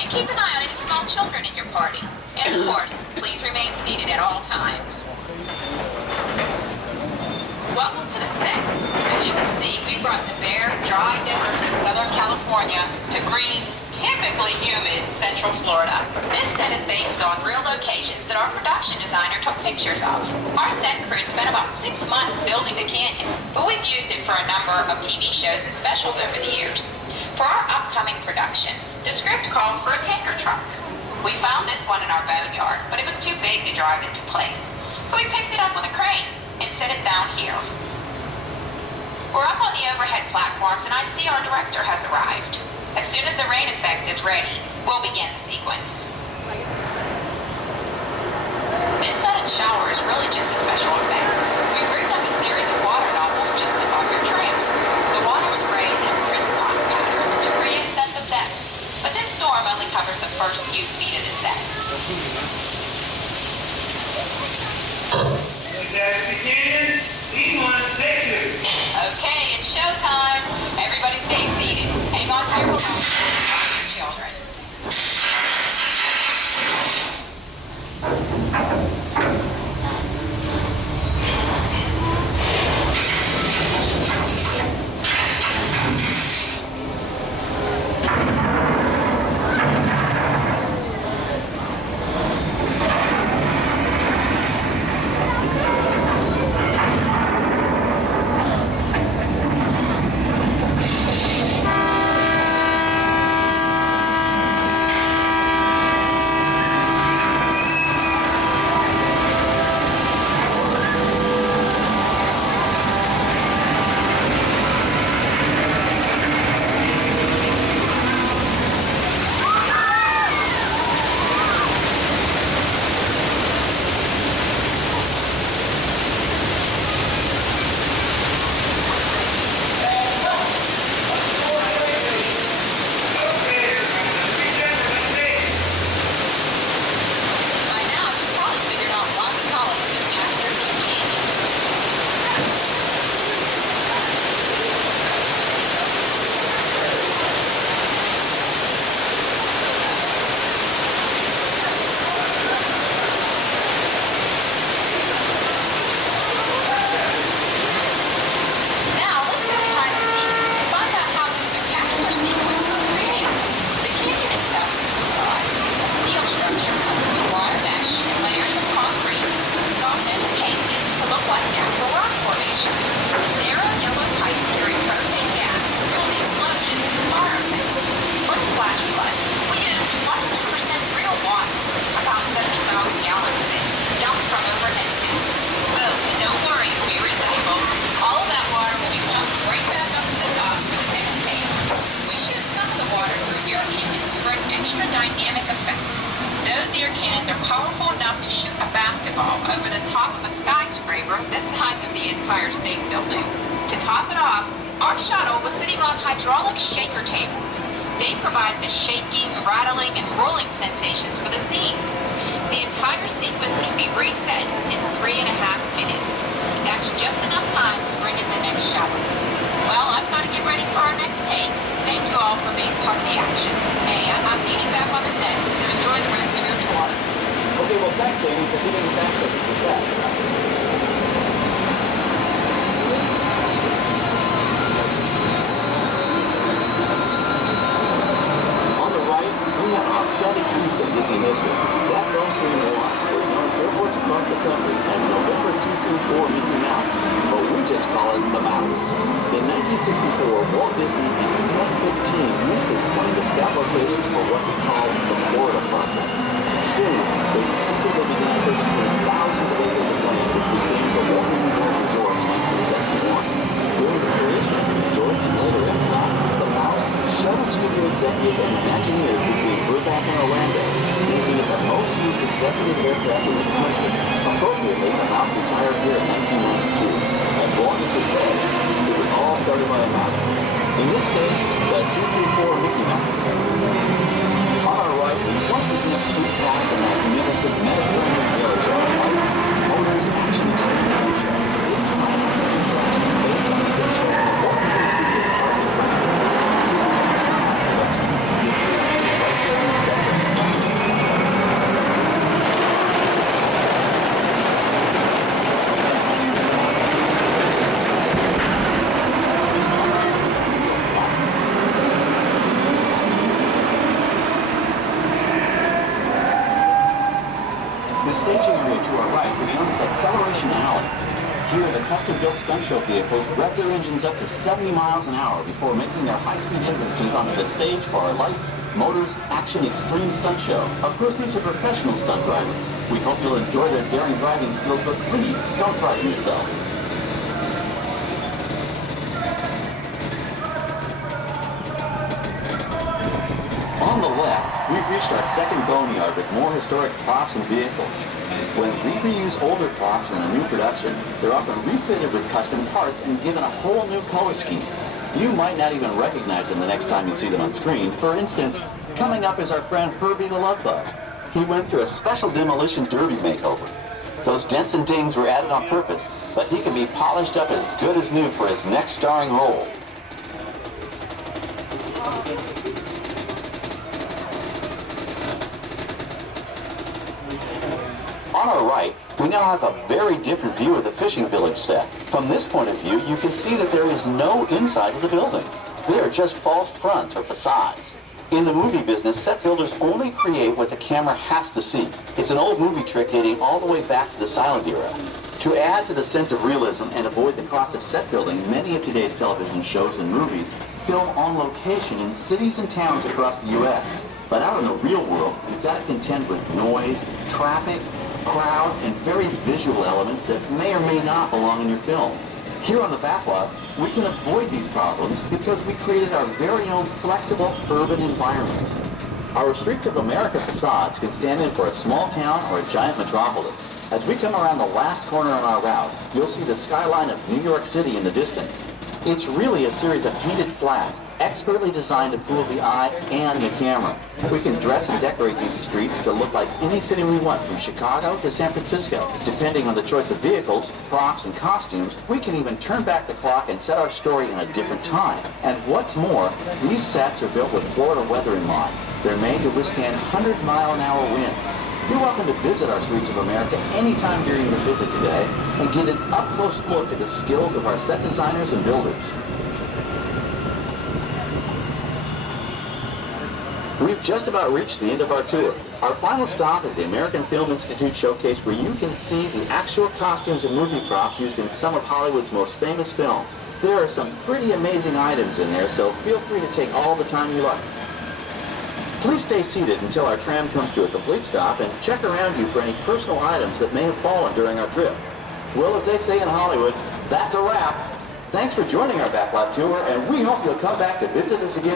And keep an eye on any small children at your party. And of course, please remain seated at all times. Welcome to the set. As you can see, we brought the bare, dry deserts of Southern California to green, typically humid Central Florida. This set is based on real locations that our production designer took pictures of. Our set crew spent about 6 months building the canyon, but we've used it for a number of TV shows and specials over the years. For our upcoming production, the script called for a tanker truck. We found this one in our boneyard, but it was too big to drive into place. So we picked it up with a crane and set it down here. We're up on the overhead platforms and I see our director has arrived. As soon as the rain effect is ready, we'll begin the sequence. This sudden shower is really just a special effect. We rigged up a series of water nozzles just above your trim. The water sprays in a crisscross pattern to create a sense of depth. But this storm only covers the first few feet of the set. That's the canyon. These ones, take two. Okay, it's showtime. Everybody stay seated. Hang on to your remote and watch your children. Walt Disney in 2015 used his plane to scout locations for what he called the Florida Project. Soon, they secretly began purchasing thousands of acres of land which became the Walt Disney World Resort in 1971. During the creation of the resort and later Epcot, the Mouse shuttle studio executives and Imagineers between Burbank and Orlando, making it the most used executive aircraft in the country. Appropriately, the Mouse retired here in 1992. As long as it said, it was all started by a mouse. In this case, the 224 Mickey Mouse. On our right, we once again sweep past the magnificent Mediterranean village of lights, motors, action, and adventure. This time, based on the picture of what we used to get staging area to our right is known as Acceleration Alley. Here, the custom-built stunt show vehicles rev their engines up to 70 miles an hour before making their high-speed entrances onto the stage for our Lights, Motors, Action Extreme Stunt Show. Of course, these are professional stunt drivers. We hope you'll enjoy their daring driving skills, but please, don't frighten yourself. On the left, we've reached our second boneyard with more historic props and vehicles. When we reuse older props in a new production, they're often refitted with custom parts and given a whole new color scheme. You might not even recognize them the next time you see them on screen. For instance, coming up is our friend Herbie the Love Bug. He went through a special demolition derby makeover. Those dents and dings were added on purpose, but he can be polished up as good as new for his next starring role. On our right, we now have a very different view of the fishing village set. From this point of view, you can see that there is no inside of the buildings. They are just false fronts or facades. In the movie business, set builders only create what the camera has to see. It's an old movie trick dating all the way back to the silent era. To add to the sense of realism and avoid the cost of set building, many of today's television shows and movies film on location in cities and towns across the U.S. But out in the real world, you've got to contend with noise, traffic, crowds, and various visual elements that may or may not belong in your film. Here on the Backlot, we can avoid these problems because we created our very own flexible urban environment. Our Streets of America facades can stand in for a small town or a giant metropolis. As we come around the last corner on our route, you'll see the skyline of New York City in the distance. It's really a series of painted flats, expertly designed to fool the eye and the camera. We can dress and decorate these streets to look like any city we want, from Chicago to San Francisco. Depending on the choice of vehicles, props, and costumes, we can even turn back the clock and set our story in a different time. And what's more, these sets are built with Florida weather in mind. They're made to withstand 100-mile-an-hour winds. You're welcome to visit our Streets of America anytime during your visit today and get an up-close look at the skills of our set designers and builders. We've just about reached the end of our tour. Our final stop is the American Film Institute Showcase, where you can see the actual costumes and movie props used in some of Hollywood's most famous films. There are some pretty amazing items in there, so feel free to take all the time you like. Please stay seated until our tram comes to a complete stop and check around you for any personal items that may have fallen during our trip. Well, as they say in Hollywood, that's a wrap. Thanks for joining our Backlot tour, and we hope you'll come back to visit us again.